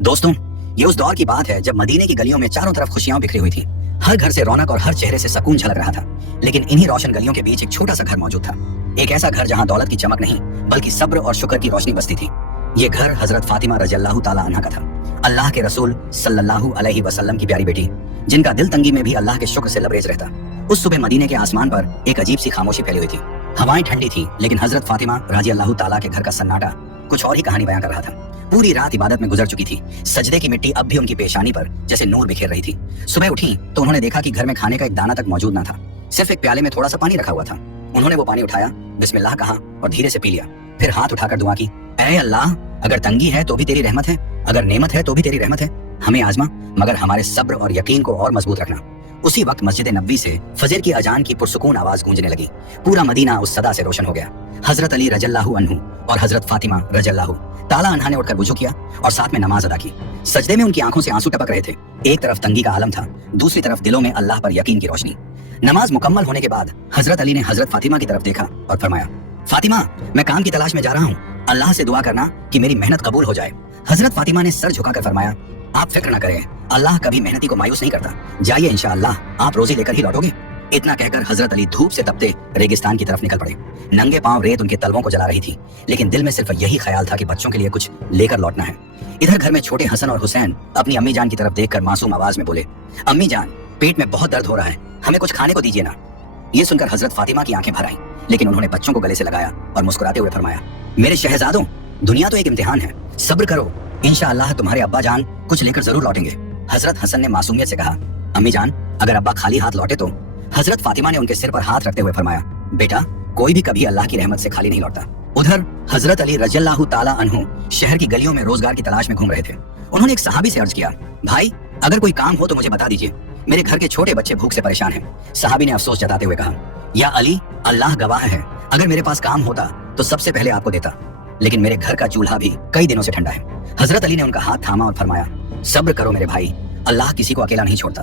दोस्तों, ये उस दौर की बात है जब मदीने की गलियों में चारों तरफ खुशियां बिखरी हुई थी। हर घर से रौनक और हर चेहरे से सुकून झलक रहा था। लेकिन इन्हीं रोशन गलियों के बीच एक छोटा सा घर मौजूद था। एक ऐसा घर जहां दौलत की चमक नहीं बल्कि सब्र और शुक्र की रोशनी बसती थी। ये घर हजरत फातिमा रज़ियल्लाहु ताला अन्हा का था, अल्लाह के रसूल सल्लल्लाहु अलैहि वसल्लम की प्यारी बेटी, जिनका दिल तंगी में भी अल्लाह के शुक्र से लबरेज रहता। उस सुबह मदीने के आसमान पर एक अजीब सी खामोशी फैली हुई थी। हवाएं ठंडी थी, लेकिन हजरत फातिमा रज़ियल्लाहु ताला के घर का सन्नाटा कुछ और ही कहानी बयां कर रहा था। पूरी रात इबादत में गुजर चुकी थी। सजदे की मिट्टी अब भी उनकी पेशानी पर जैसे नूर बिखेर रही थी। सुबह उठी तो उन्होंने देखा कि घर में खाने का एक दाना तक मौजूद न था। सिर्फ एक प्याले में थोड़ा सा पानी रखा हुआ था। उन्होंने वो पानी उठाया, बिस्मिल्लाह कहा और धीरे से पी लिया। फिर हाथ उठाकर दुआ की, ऐ अल्लाह, अगर तंगी है तो भी तेरी रहमत है, अगर नेमत है तो भी तेरी रहमत है। हमें आजमा, मगर हमारे सब्र और यकीन को और मजबूत रखना। उसी वक्त मस्जिद नबवी से फजर की अजान की पुरसुकून आवाज गूंजने लगी। पूरा मदीना उस सदा से रोशन हो गया। हजरत अली रज़ियल्लाहु अन्हु और हजरत फातिमा रज़ियल्लाहु ताला अन्हा ने उठकर वुजू किया और साथ में नमाज अदा की। सजदे में उनकी आंखों से आंसू टपक रहे थे। एक तरफ तंगी का आलम था, दूसरी तरफ दिलों में अल्लाह पर यकीन की रोशनी। नमाज मुकम्मल होने के बाद हजरत अली ने हजरत फातिमा की तरफ देखा और फरमाया, फातिमा, मैं काम की तलाश में जा रहा हूँ, अल्लाह से दुआ करना कि मेरी मेहनत कबूल हो जाए। हजरत फातिमा ने सर झुकाकर फरमाया, आप फिक्र न करें, अल्लाह कभी मेहनती को मायूस नहीं करता। जाइए, इंशाअल्लाह आप रोजी लेकर ही लौटोगे। इतना कहकर हजरत अली धूप से तपते रेगिस्तान की तरफ निकल पड़े। नंगे पांव रेत उनके तलवों को जला रही थी, लेकिन दिल में सिर्फ यही ख्याल था कि बच्चों के लिए कुछ लेकर लौटना है। इधर घर में छोटे हसन और हुसैन अपनी अम्मी जान की तरफ देखकर मासूम आवाज में बोले, अम्मी जान, पेट में बहुत दर्द हो रहा है, हमें कुछ खाने को दीजिए ना। ये सुनकर हजरत फातिमा की आंखें भर आईं, लेकिन उन्होंने बच्चों को गले से लगाया और मुस्कुराते हुए फरमाया, मेरे शहजादों, दुनिया तो एक इम्तिहान है, सब्र करो, इंशाअल्लाह तुम्हारे अब्बा जान कुछ लेकर जरूर लौटेंगे। हजरत हसन ने मासूमियत से कहा, अम्मी जान, अगर अब्बा खाली हाथ लौटे तो? हजरत फातिमा ने उनके सिर पर हाथ रखते हुए फरमाया, बेटा, कोई भी कभी अल्लाह की रहमत से खाली नहीं लौटता। उधर हजरत अली रज़ियल्लाहु ताला अन्हु शहर की गलियों में रोजगार की तलाश में घूम रहे थे। उन्होंने एक सहाबी से अर्ज किया, भाई, अगर कोई काम हो तो मुझे बता दीजिए, मेरे घर के छोटे बच्चे भूख से परेशान हैं। सहाबी ने अफसोस जताते हुए कहा, या अली, अल्लाह गवाह है, अगर मेरे पास काम होता तो सबसे पहले आपको देता, लेकिन मेरे घर का चूल्हा भी कई दिनों से ठंडा है। हजरत अली ने उनका हाथ थामा और फरमाया, सब्र करो मेरे भाई, अल्लाह किसी को अकेला नहीं छोड़ता।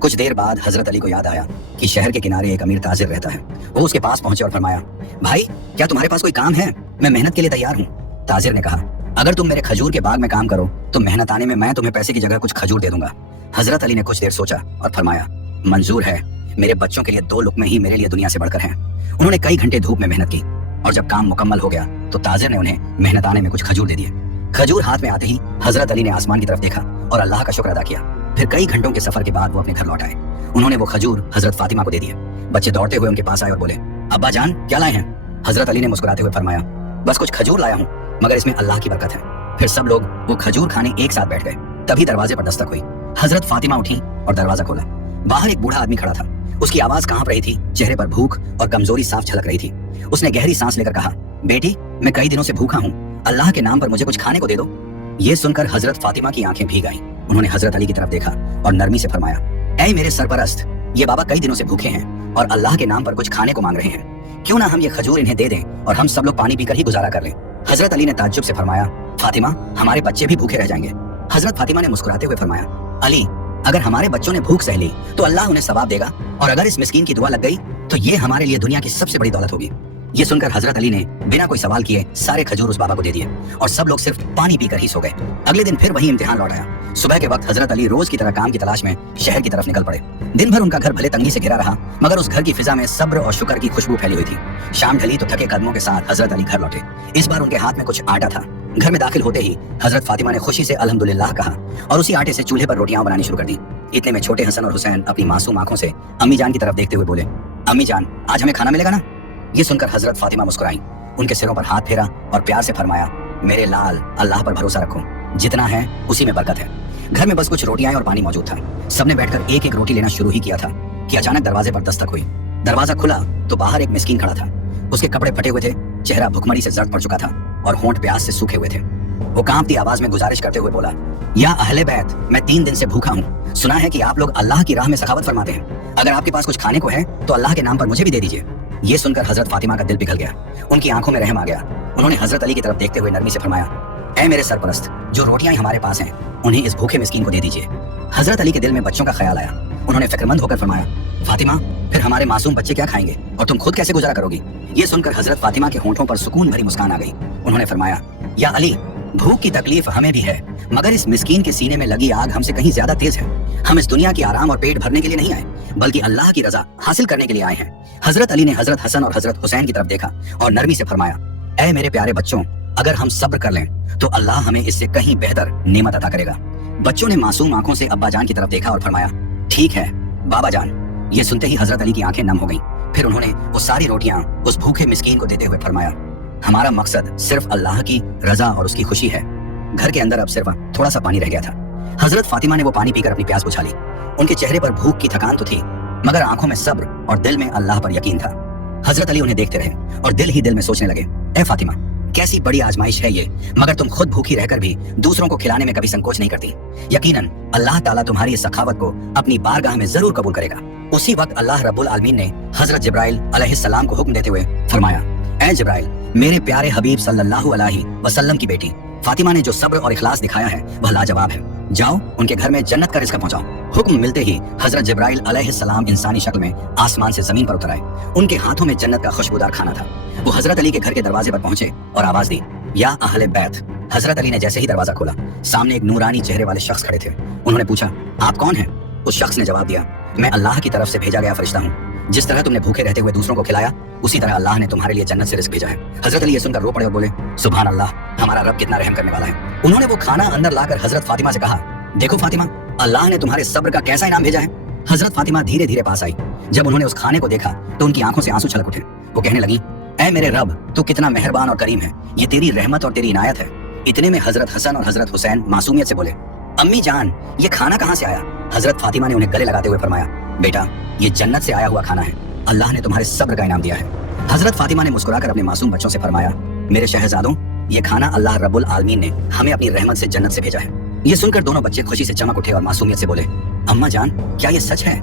कुछ देर बाद हजरत अली को याद आया कि शहर के किनारे एक अमीर ताजिर रहता है। वो उसके पास पहुंचे और फरमाया, भाई, क्या तुम्हारे पास कोई काम है? मैं मेहनत के लिए तैयार हूँ। ताजिर ने कहा, अगर तुम मेरे खजूर के बाग में काम करो तो मेहनत आने में मैं तुम्हें पैसे की जगह कुछ खजूर दे दूंगा। हजरत अली ने कुछ देर सोचा और फरमाया, मंजूर है, मेरे बच्चों के लिए 2 लुक़्मे ही मेरे लिए दुनिया से बढ़कर हैं। उन्होंने कई घंटे धूप में मेहनत की और जब काम मुकम्मल हो गया तो ताजिर ने उन्हें मेहनत आने में कुछ खजूर दे दिए। खजूर हाथ में आते ही हजरत अली ने आसमान की तरफ देखा और अल्लाह का शुक्र अदा किया। फिर कई घंटों के सफर के बाद वो अपने घर लौट आए। उन्होंने वो खजूर हजरत फातिमा को दे दिए। बच्चे दौड़ते हुए उनके पास आए और बोले, अब्बा जान, क्या लाए हैं? हजरत अली ने मुस्कुराते हुए फरमाया, बस कुछ खजूर लाया हूँ, मगर इसमें अल्लाह की बरकत है। फिर सब लोग वो खजूर खाने एक साथ बैठ गए। तभी दरवाजे पर दस्तक हुई। हजरत फातिमा उठी और दरवाजा खोला। बाहर एक बूढ़ा आदमी खड़ा था। उसकी आवाज कांप रही थी, चेहरे पर भूख और कमजोरी साफ झलक रही थी। उसने गहरी सांस लेकर कहा, बेटी, मैं कई दिनों से भूखा हूँ, अल्लाह के नाम पर मुझे कुछ खाने को दे दो। ये सुनकर हजरत फातिमा की आंखें भीग आईं। उन्होंने हजरत अली की तरफ देखा और नरमी से फरमाया, ऐ मेरे सरपरस्त, ये बाबा कई दिनों से भूखे हैं और अल्लाह के नाम पर कुछ खाने को मांग रहे हैं। क्यों ना हम ये खजूर इन्हें दे दें और हम सब लोग पानी पीकर ही गुजारा कर लें। हजरत अली ने ताज्जुब से फरमाया, फातिमा, हमारे बच्चे भी भूखे रह जाएंगे। हजरत फातिमा ने मुस्कुराते हुए फरमाया, अली, अगर हमारे बच्चों ने भूख सह ली तो अल्लाह उन्हें सवाब देगा, और अगर इस मिस्कीन की दुआ लग गई तो ये हमारे लिए दुनिया की सबसे बड़ी दौलत होगी। ये सुनकर हजरत अली ने बिना कोई सवाल किए सारे खजूर उस बाबा को दे दिए और सब लोग सिर्फ पानी पीकर ही सो गए। अगले दिन फिर वही इम्तिहान लौट आया। सुबह के वक्त हजरत अली रोज की तरह काम की तलाश में शहर की तरफ निकल पड़े। दिन भर उनका घर भले तंगी से घिरा रहा, मगर उस घर की फिजा में सब्र और शुक्र की खुशबू फैली हुई थी। शाम ढली तो थके कदमों के साथ हजरत अली घर लौटे। इस बार उनके हाथ में कुछ आटा था। घर में दाखिल होते ही हजरत फातिमा ने खुशी से अल्हम्दुलिल्लाह कहा और उसी आटे से चूल्हे पर रोटियां बनानी शुरू कर दी। इतने में छोटे हसन और हुसैन अपनी मासूम आंखों से अम्मी जान की तरफ देखते हुए बोले, अम्मी जान, आज हमें खाना मिलेगा ना? ये सुनकर हजरत फातिमा मुस्कुराई, उनके सिरों पर हाथ फेरा और प्यार से फरमाया, मेरे लाल, अल्लाह पर भरोसा रखो, जितना है उसी में बरकत है। घर में बस कुछ रोटियां और पानी मौजूद था। सबने बैठकर एक एक रोटी लेना शुरू ही किया था कि अचानक दरवाजे पर दस्तक हुई। दरवाजा खुला तो बाहर एक मिस्कीन खड़ा था। उसके कपड़े फटे हुए थे, चेहरा भुखमरी से जर्द पड़ चुका था और होंठ प्यास से सूखे हुए थे। वो कांपती आवाज में गुजारिश करते हुए बोला, या अहले बैत, मैं 3 दिन से भूखा हूँ। सुना है कि आप लोग अल्लाह की राह में सखावत फरमाते हैं। अगर आपके पास कुछ खाने को है तो अल्लाह के नाम पर मुझे भी दे दीजिए। ये सुनकर हजरत फातिमा का दिल पिघल गया। उनकी आंखों में रहम आ गया। उन्होंने हजरत अली की तरफ देखते हुए नरमी से फरमाया, ऐ मेरे सरपरस्त, जो रोटियां हमारे पास हैं उन्हें इस भूखे मिस्कीन को दे दीजिए। हजरत अली के दिल में बच्चों का ख्याल आया। उन्होंने फिक्रमंद होकर फरमाया, फातिमा, फिर हमारे मासूम बच्चे क्या खाएंगे और तुम खुद कैसे गुजारा करोगी? ये सुनकर हजरत फातिमा के होंठों पर सुकून भरी मुस्कान आ गई। उन्होंने फरमाया, या अली, भूख की तकलीफ हमें भी है, मगर इस मिस्कीन के सीने में लगी आग हमसे कहीं ज्यादा तेज है। हम इस दुनिया की आराम और पेट भरने के लिए नहीं आए, बल्कि अल्लाह की रजा हासिल करने के लिए आए हैं। हजरत अली ने हजरत हसन और हजरत हुसैन की तरफ देखा और नरमी से फरमाया, ऐ मेरे प्यारे बच्चों, अगर हम सब्र कर लें तो अल्लाह हमें इससे कहीं बेहतर नेमत अता करेगा। बच्चों ने मासूम आंखों से अब्बा जान की तरफ देखा और फरमाया, ठीक है बाबा जान। ये सुनते ही हजरत अली की आंखें नम हो गईं। फिर उन्होंने वो सारी रोटियां उस भूखे मिस्कीन को देते हुए फरमाया, हमारा मकसद सिर्फ अल्लाह की रजा और उसकी खुशी है। घर के अंदर अब सिर्फ थोड़ा सा पानी रह गया था। हजरत फातिमा ने वो पानी पीकर अपनी प्यास बुझा ली। उनके चेहरे पर भूख की थकान तो थी, मगर आंखों में सब्र और दिल में अल्लाह पर यकीन था। हजरत अली उन्हें देखते रहे और दिल ही दिल में सोचने लगे, ए फातिमा, कैसी बड़ी आजमाइश है ये, मगर तुम खुद भूखी रहकर भी दूसरों को खिलाने में कभी संकोच नहीं करती। यकीनन अल्लाह ताला तुम्हारी इस सखावत को अपनी बारगाह में जरूर कबूल करेगा। उसी वक्त अल्लाह रब्बुल आलमीन ने हजरत जिब्राइल अलैहिस्सलाम को हुक्म देते हुए फरमाया, ऐ जिब्राइल, मेरे प्यारे हबीब सल्लल्लाहु अलैहि वसल्लम की बेटी फातिमा ने जो सब्र और इखलास दिखाया है वह लाजवाब है। जाओ उनके घर में जन्नत का रिज़्क पहुंचाओ। हुक्म मिलते ही हजरत जिब्राइल अलैहिस्सलाम इंसानी शक्ल में आसमान से जमीन पर उतर आए। उनके हाथों में जन्नत का खुशबूदार खाना था। वो हजरत अली के घर के दरवाजे पर पहुंचे और आवाज दी, या अहले बैत। हजरत अली ने जैसे ही दरवाजा खोला, सामने एक नूरानी चेहरे वाले शख्स खड़े थे। उन्होंने पूछा, आप कौन हैं? उस शख्स ने जवाब दिया, मैं अल्लाह की तरफ से भेजा गया फरिश्ता हूँ। जिस तरह तुमने भूखे रहते हुए दूसरों को खिलाया, उसी तरह अल्लाह ने तुम्हारे लिए जन्नत से रिज़्क भेजा है। हजरत अली ये सुनकर रो पड़े और बोले, सुभान अल्लाह, हमारा रब कितना रहम करने वाला है। उन्होंने वो खाना अंदर लाकर हजरत फातिमा से कहा, देखो फातिमा, अल्लाह ने तुम्हारे सब्र का कैसा इनाम भेजा है। हजरत फातिमा धीरे धीरे पास आई। जब उन्होंने उस खाने को देखा तो उनकी आंखों से आंसू छलक उठे। वो कहने लगी, ऐ मेरे रब, तू कितना मेहरबान और करीम है, ये तेरी रहमत और तेरी इनायत है। इतने में हजरत हसन और हजरत हुसैन मासूमियत से बोले, अम्मी जान, ये खाना कहाँ से आया? हजरत फातिमा ने उन्हें गले लगाते हुए फरमाया, बेटा, ये जन्नत से आया हुआ खाना है। अल्लाह ने तुम्हारे सब्र का इनाम दिया है। हजरत फातिमा ने मुस्कुराकर अपने मासूम बच्चों से फरमाया, मेरे शहजादों, ये खाना अल्लाह रब्बुल आलमीन ने हमें अपनी रहमत से जन्नत से भेजा है। ये सुनकर दोनों बच्चे खुशी से चमक उठे और मासूमियत से बोले, अम्मा जान, क्या ये सच है?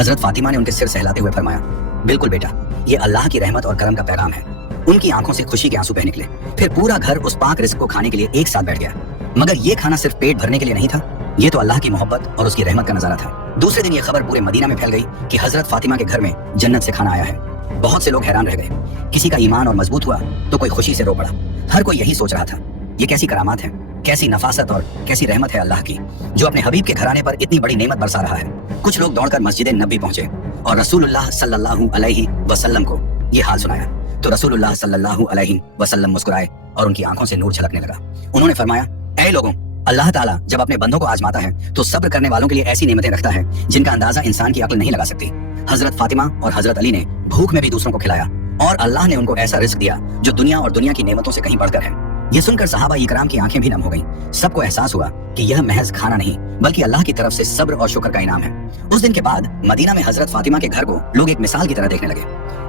हजरत फातिमा ने उनके सिर सहलाते हुए फरमाया, बिल्कुल बेटा, ये अल्लाह की रहमत और करम का पैगाम है। उनकी आंखों से खुशी के आंसू बह निकले। फिर पूरा घर उस पाक रिज़्क को खाने के लिए एक साथ बैठ गया। मगर ये खाना सिर्फ पेट भरने के लिए नहीं था, ये तो अल्लाह की मोहब्बत और उसकी रहमत का नजारा था। दूसरे दिन ये खबर पूरे मदीना में फैल गई कि हजरत फातिमा के घर में जन्नत से खाना आया है। बहुत से लोग हैरान रह गए। किसी का ईमान और मजबूत हुआ तो कोई खुशी से रो पड़ा। हर कोई यही सोच रहा था, ये कैसी करामात है, कैसी नफासत और कैसी रहमत है अल्लाह की, जो अपने हबीब के घराने पर इतनी बड़ी नेमत बरसा रहा है। कुछ लोग दौड़कर मस्जिद नबी पहुंचे और रसूलुल्लाह सल्लल्लाहु अलैहि वसल्लम को ये हाल सुनाया तो रसूलुल्लाह सल्लल्लाहु अलैहि वसल्लम मुस्कुराए और उनकी आंखों से नूर झलकने लगा। उन्होंने फरमाया, ऐ लोगों, अल्लाह ताला जब अपने बंदों को आजमाता है तो सब्र करने वालों के लिए ऐसी नेमतें रखता है जिनका अंदाजा इंसान की अक्ल नहीं लगा सकती। हजरत फातिमा और हजरत अली ने भूख में भी दूसरों को खिलाया और अल्लाह ने उनको ऐसा रिज़्क दिया जो दुनिया और दुनिया की नेमतों से कहीं बढ़कर है। ये सुनकर सहाबा इकराम की आंखें भी नम हो गईं। सबको एहसास हुआ कि यह महज खाना नहीं बल्कि अल्लाह की तरफ से सब्र और शुक्र का इनाम है। उस दिन के बाद मदीना में हजरत फातिमा के घर को लोग एक मिसाल की तरह देखने लगे।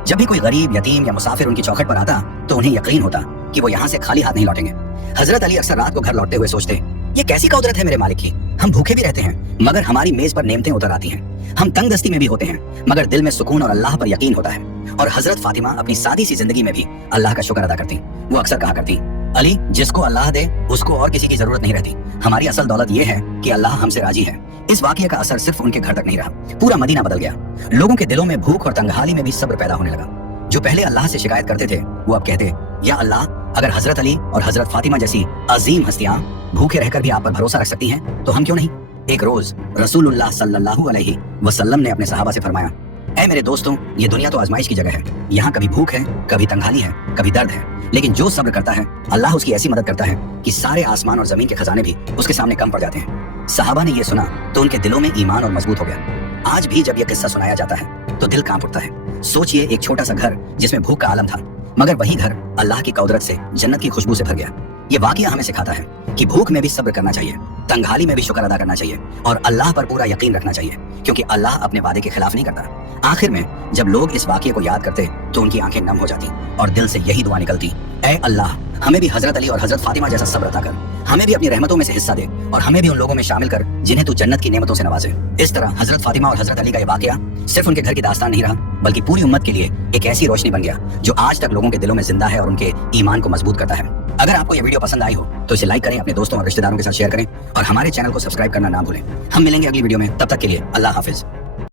जब भी कोई गरीब, यतीम या मुसाफिर उनकी चौखट पर आता तो उन्हें यकीन होता कि वो यहाँ से खाली हाथ नहीं लौटेंगे। हजरत अली अक्सर रात को घर लौटते हुए सोचते, ये कैसी कुदरत है मेरे मालिक की, हम भूखे भी रहते हैं मगर हमारी मेज पर नेमतें उतर आती हैं। हम तंग दस्ती में भी होते हैं मगर दिल में सुकून और अल्लाह पर यकीन होता है। और हजरत फातिमा अपनी सादी सी जिंदगी में भी अल्लाह का शुक्र अदा करती। वो अक्सर कहा करती, अली, जिसको अल्लाह दे उसको और किसी की जरूरत नहीं रहती। हमारी असल दौलत ये है कि अल्लाह हमसे राजी है। इस वाकये का असर सिर्फ उनके घर तक नहीं रहा, पूरा मदीना बदल गया। लोगों के दिलों में भूख और तंगहाली में भी सब्र पैदा होने लगा। जो पहले अल्लाह से शिकायत करते थे वो अब कहते, या अल्लाह, अगर हजरत अली और हजरत फातिमा जैसी अजीम हस्तियां भूखे रहकर भी आप पर भरोसा रख सकती हैं तो हम क्यों नहीं। एक रोज रसूलुल्लाह सल्लल्लाहु अलैहि वसल्लम ने अपने सहाबा से फरमाया, ऐ मेरे दोस्तों, ये दुनिया तो आजमाइश की जगह है। यहाँ कभी भूख है, कभी तंगहाली है, कभी दर्द है, लेकिन जो सब्र करता है अल्लाह उसकी ऐसी मदद करता है कि सारे आसमान और जमीन के खजाने भी उसके सामने कम पड़ जाते हैं। सहाबा ने ये सुना तो उनके दिलों में ईमान और मजबूत हो गया। आज भी जब यह किस्सा सुनाया जाता है तो दिल कांप उठता है। सोचिए, एक छोटा सा घर जिसमें भूख का आलम था, मगर वही घर अल्लाह की कुदरत से जन्नत की खुशबू से भर गया। ये वाकया हमें सिखाता है कि भूख में भी सब्र करना चाहिए, तंगहाली में भी शुक्र अदा करना चाहिए और अल्लाह पर पूरा यकीन रखना चाहिए, क्योंकि अल्लाह अपने वादे के खिलाफ नहीं करता। आखिर में जब लोग इस वाकये को याद करते तो उनकी आंखें नम हो जाती और दिल से यही दुआ निकलती, ऐ अल्लाह, हमें भी हजरत अली और हजरत फातिमा जैसा सब्र अता कर, हमें भी अपनी रहमतों में से हिस्सा दे और हमें भी उन लोगों में शामिल कर जिन्हें तू जन्नत की नेमतों से नवाजे। इस तरह हजरत फातिमा और हजरत अली का ये वाकया सिर्फ उनके घर की दास्तान नहीं रहा, बल्कि पूरी उम्मत के लिए एक ऐसी रोशनी बन गया जो आज तक लोगों के दिलों में जिंदा है और उनके ईमान को मजबूत करता है। अगर आपको ये वीडियो पसंद आई हो तो इसे लाइक करें, अपने दोस्तों और रिश्तेदारों के साथ शेयर करें और हमारे चैनल को सब्सक्राइब करना ना भूलें। हम मिलेंगे अगली वीडियो में, तब तक के लिए अल्लाह हाफिज।